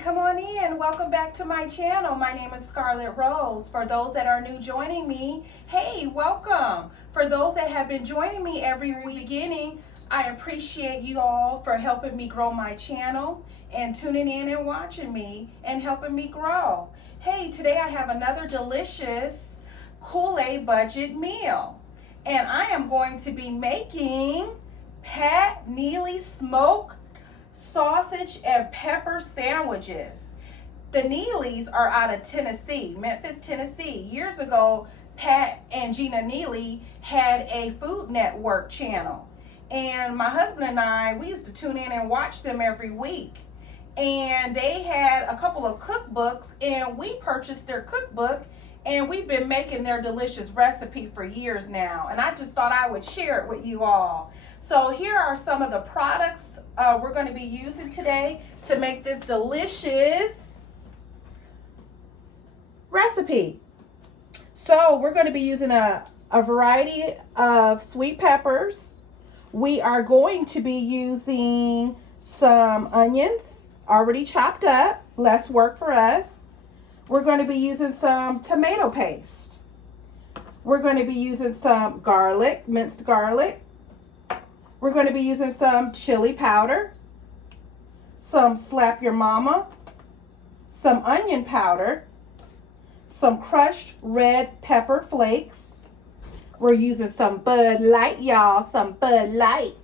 come on in. Welcome back to my channel. My name is Scarlett Rose. For those that are new joining me, hey, welcome. For those that have been joining me every beginning, I appreciate you all for helping me grow my channel and tuning in and watching me and helping me grow. Hey, today I have another delicious Kool-Aid budget meal. And I am going to be making Pat Neely smoked sausage and pepper sandwiches. The Neelys are out of Tennessee, Memphis, Tennessee. Years ago, Pat and Gina Neely had a Food Network channel. And my husband and I, we used to tune in and watch them every week. And they had a couple of cookbooks, and we purchased their cookbook, and we've been making their delicious recipe for years now. And I just thought I would share it with you all. So here are some of the products we're going to be using today to make this delicious recipe. So we're going to be using a variety of sweet peppers. We are going to be using some onions already chopped up, less work for us. We're going to be using some tomato paste. We're going to be using some garlic, minced garlic. We're going to be using some chili powder, some Slap Your Mama, some onion powder, some crushed red pepper flakes. We're using some Bud Light, y'all, some Bud Light.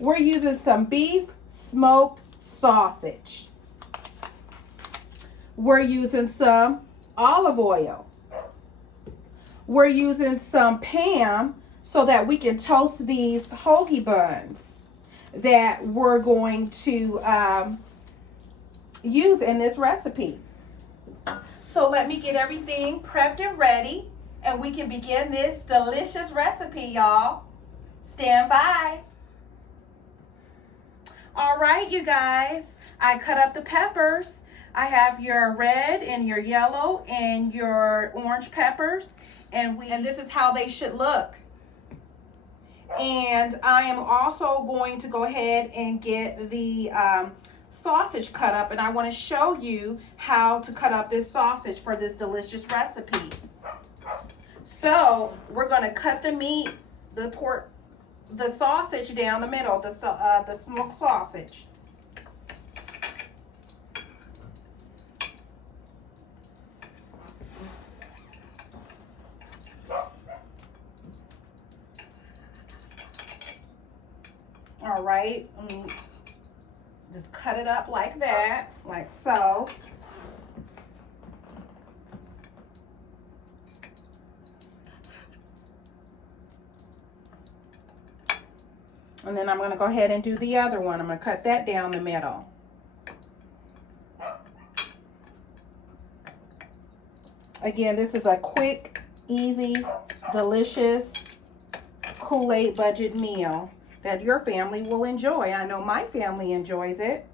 We're using some beef smoked sausage. We're using some olive oil. We're using some Pam so that we can toast these hoagie buns that we're going to use in this recipe. So let me get everything prepped and ready, and we can begin this delicious recipe, y'all. Stand by. All right, you guys, I cut up the peppers. I have your red and your yellow and your orange peppers, and this is how they should look. And I am also going to go ahead and get the sausage cut up, and I want to show you how to cut up this sausage for this delicious recipe. So we're going to cut the meat, the sausage down the middle, the smoked sausage. All right, just cut it up like that, like so. And then I'm going to go ahead and do the other one. I'm going to cut that down the middle. Again, this is a quick, easy, delicious Kool-Aid budget meal that your family will enjoy. I know my family enjoys it.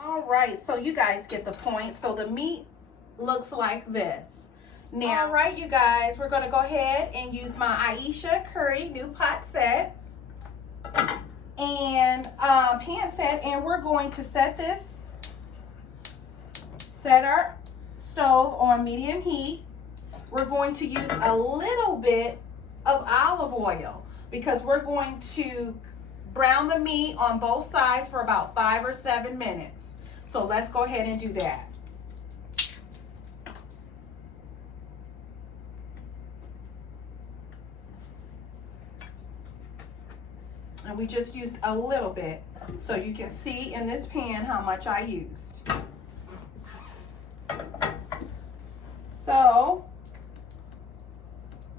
All right, so you guys get the point. So the meat looks like this. Now, all right, you guys, we're going to go ahead and use my Aisha Curry new pot set and pan set, and we're going to set our stove on medium heat. We're going to use a little bit of olive oil because we're going to brown the meat on both sides for about 5 or 7 minutes. So let's go ahead and do that. And we just used a little bit, so you can see in this pan how much I used. So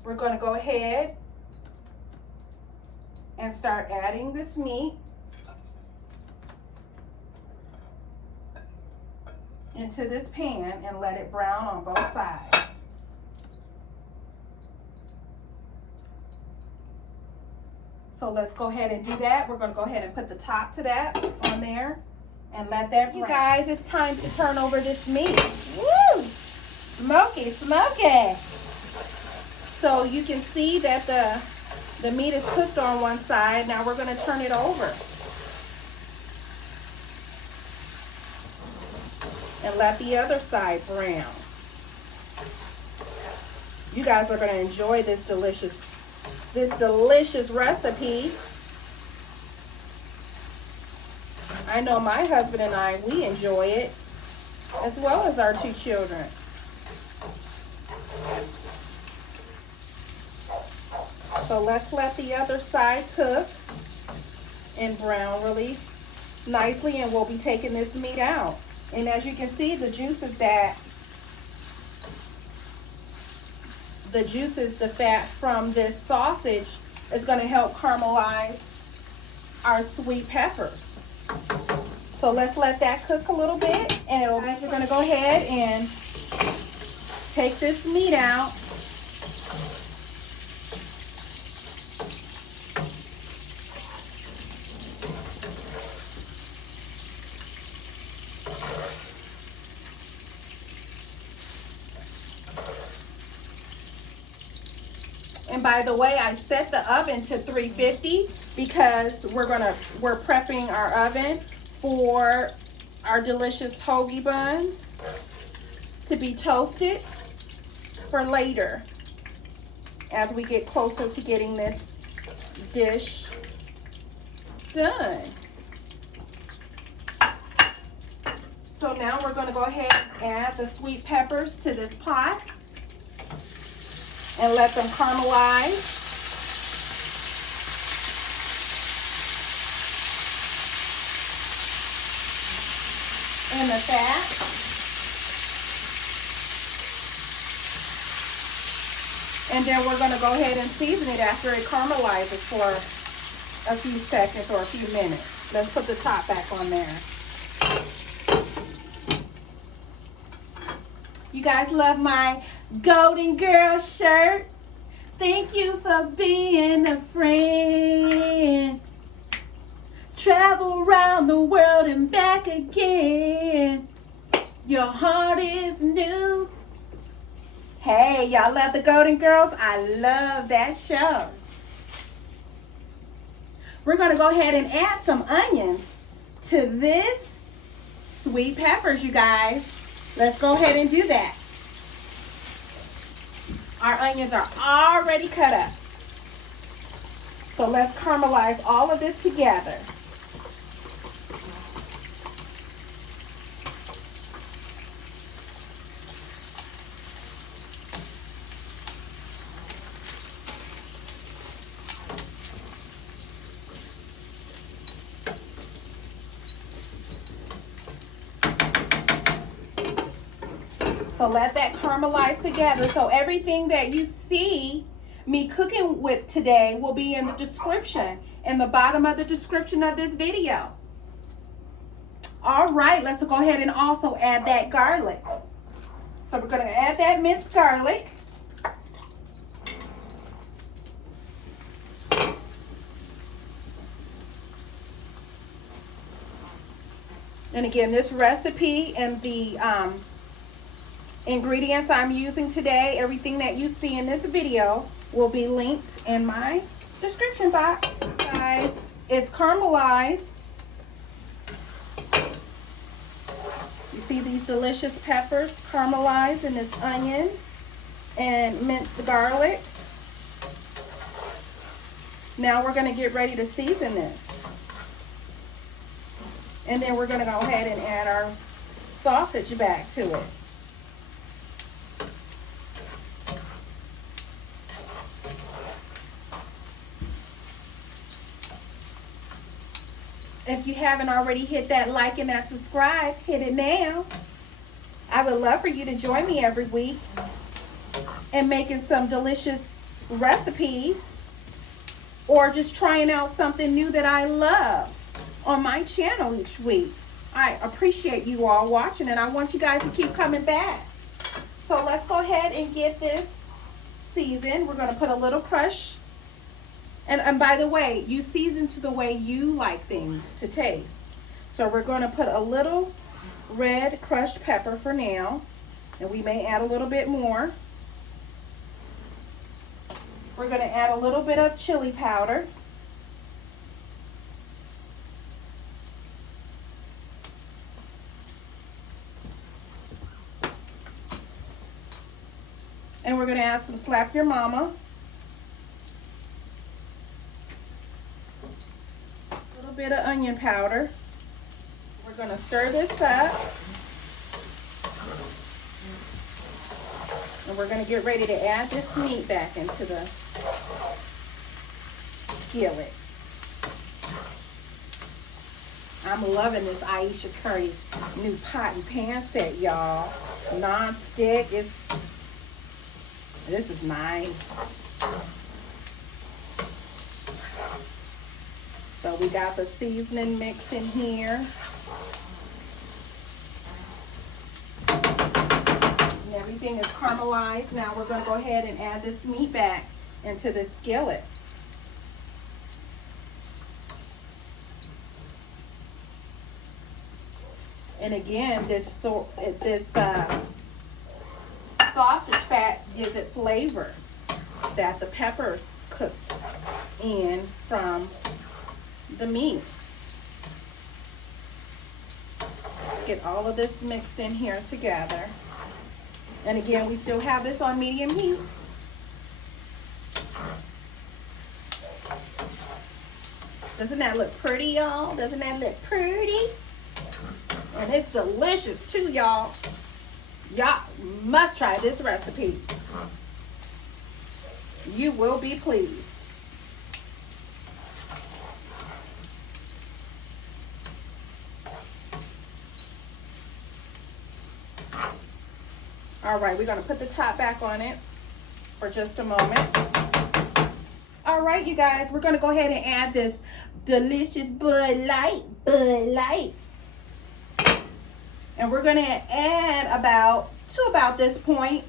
we're going to go ahead and start adding this meat into this pan and let it brown on both sides. So let's go ahead and do that. We're gonna go ahead and put the top to that on there and let that brown. You guys, it's time to turn over this meat. Woo! Smoky, smoky. So you can see that the meat is cooked on one side. Now we're gonna turn it over and let the other side brown. You guys are gonna enjoy this delicious recipe. I know my husband and I, we enjoy it, as well as our 2 children. So let's let the other side cook and brown really nicely, and we'll be taking this meat out. And as you can see, the fat from this sausage is going to help caramelize our sweet peppers. So let's let that cook a little bit, and we're going to go ahead and take this meat out. And by the way, I set the oven to 350 because we're prepping our oven for our delicious hoagie buns to be toasted for later as we get closer to getting this dish done. So now we're going to go ahead and add the sweet peppers to this pot and let them caramelize. In the fat. And then we're going to go ahead and season it after it caramelizes for a few seconds or a few minutes. Let's put the top back on there. You guys love my Golden Girl shirt. Thank you for being a friend. Travel around the world and back again. Your heart is new. Hey, y'all love the Golden Girls? I love that show. We're going to go ahead and add some onions to this sweet peppers, you guys. Let's go ahead and do that. Our onions are already cut up. So let's caramelize all of this together. So let that caramelize together. So everything that you see me cooking with today will be in the description, in the bottom of the description of this video. All right, let's go ahead and also add that garlic. So we're going to add that minced garlic. And again, this recipe and the ingredients I'm using today, everything that you see in this video will be linked in my description box. Guys, it's caramelized. You see these delicious peppers caramelized in this onion and minced garlic. Now we're going to get ready to season this. And then we're going to go ahead and add our sausage back to it. If you haven't already hit that like and that subscribe, hit it now. I would love for you to join me every week in making some delicious recipes or just trying out something new that I love on my channel each week. I appreciate you all watching, and I want you guys to keep coming back. So let's go ahead and get this seasoned. We're going to put a little crushed And by the way, you season to the way you like things to taste. So we're going to put a little red crushed pepper for now, and we may add a little bit more. We're going to add a little bit of chili powder. And we're going to add some Slap Your Mama. A little bit of onion powder. We're going to stir this up. And we're going to get ready to add this meat back into the skillet. I'm loving this Aisha Curry new pot and pan set, y'all. Non-stick. This is nice. So we got the seasoning mix in here. And everything is caramelized. Now we're going to go ahead and add this meat back into this skillet. And again, this sausage fat gives it flavor that the peppers cooked in from the meat. Let's get all of this mixed in here together. And again, we still have this on medium heat. Doesn't that look pretty, y'all? Doesn't that look pretty? And it's delicious too, y'all. Y'all must try this recipe. You will be pleased. All right, we're going to put the top back on it for just a moment. All right, you guys, we're going to go ahead and add this delicious Bud Light. And we're going to add about this point.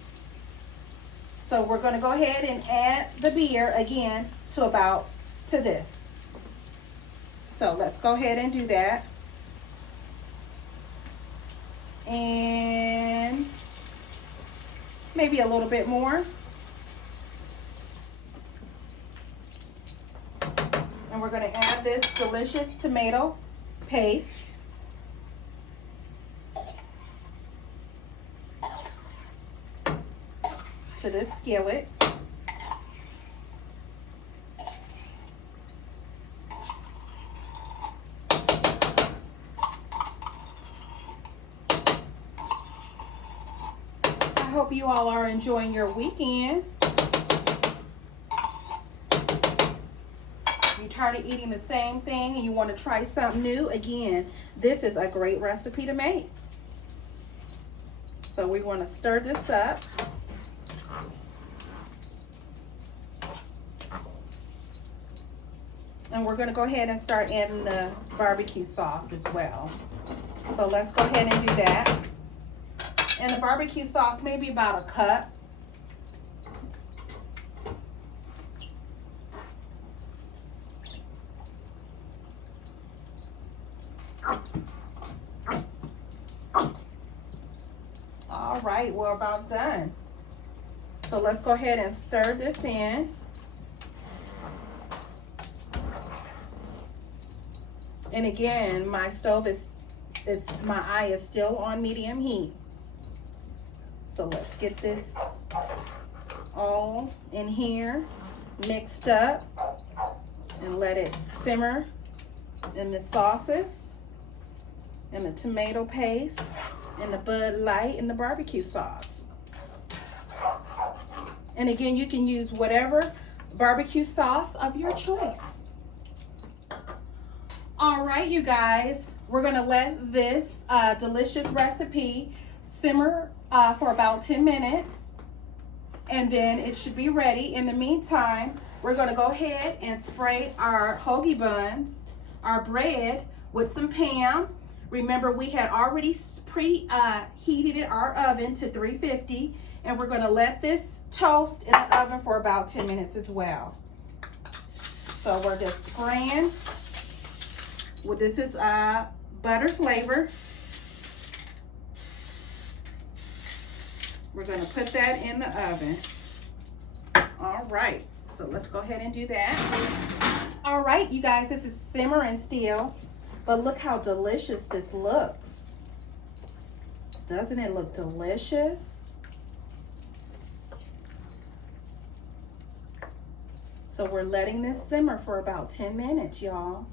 So we're going to go ahead and add the beer again to this. So let's go ahead and do that. And maybe a little bit more. And we're going to add this delicious tomato paste. To this skillet. I hope you all are enjoying your weekend. You're tired of eating the same thing and you want to try something new, again, this is a great recipe to make. So we want to stir this up. And we're going to go ahead and start adding the barbecue sauce as well. So let's go ahead and do that. And the barbecue sauce, maybe about a cup. All right, we're about done. So let's go ahead and stir this in. And again, my stove my eye is still on medium heat. So let's get this all in here, mixed up, and let it simmer in the sauces, and the tomato paste, and the Bud Light, and the barbecue sauce. And again, you can use whatever barbecue sauce of your choice. All right, you guys, we're going to let this delicious recipe simmer for about 10 minutes, and then it should be ready. In the meantime, we're going to go ahead and spray our hoagie buns, our bread, with some Pam. Remember, we had already preheated our oven to 350, and we're going to let this toast in the oven for about 10 minutes as well. So we're just spraying. Well, this is butter flavor. We're gonna put that in the oven. All right, so let's go ahead and do that. All right, you guys, this is simmering still, but look how delicious this looks. Doesn't it look delicious? So we're letting this simmer for about 10 minutes, y'all.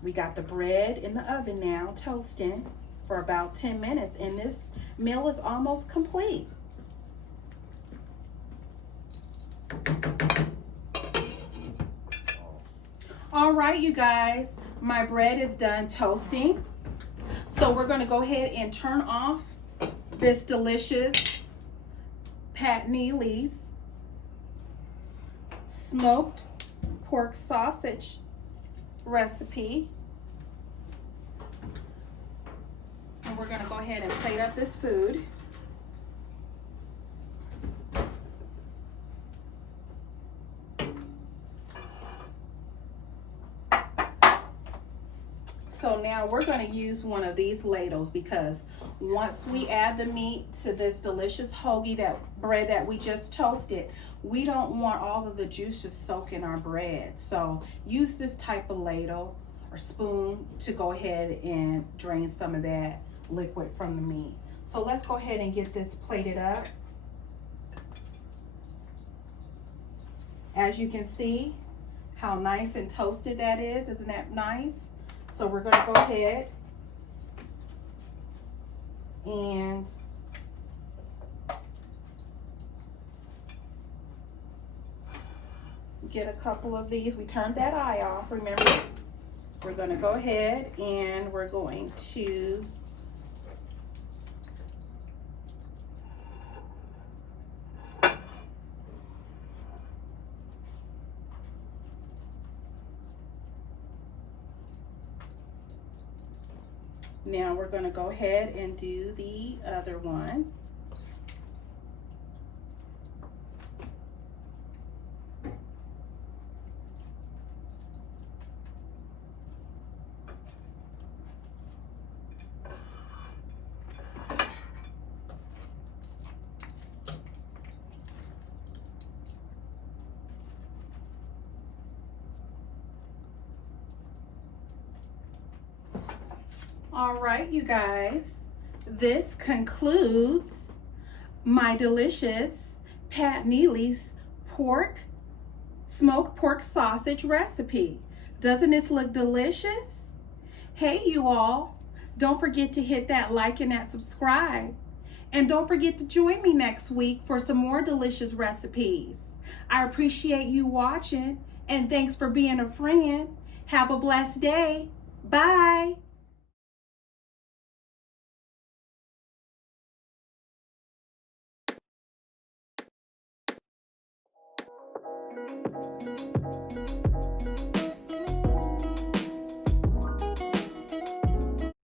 We got the bread in the oven now, toasting for about 10 minutes, and this meal is almost complete. All right, you guys, my bread is done toasting. So we're gonna go ahead and turn off this delicious Pat Neely's smoked pork sausage recipe. And we're gonna go ahead and plate up this food. So now we're going to use one of these ladles, because once we add the meat to this delicious hoagie, that bread that we just toasted, we don't want all of the juices soak in our bread. So use this type of ladle or spoon to go ahead and drain some of that liquid from the meat. So let's go ahead and get this plated up. As you can see how nice and toasted that is. Isn't that nice? So we're going to go ahead and get a couple of these. We turned that eye off, remember? We're going to go ahead and we're going to now we're going to go ahead and do the other one. All right, you guys, this concludes my delicious Pat Neely's smoked pork sausage recipe. Doesn't this look delicious? Hey, you all, don't forget to hit that like and that subscribe. And don't forget to join me next week for some more delicious recipes. I appreciate you watching, and thanks for being a friend. Have a blessed day. Bye.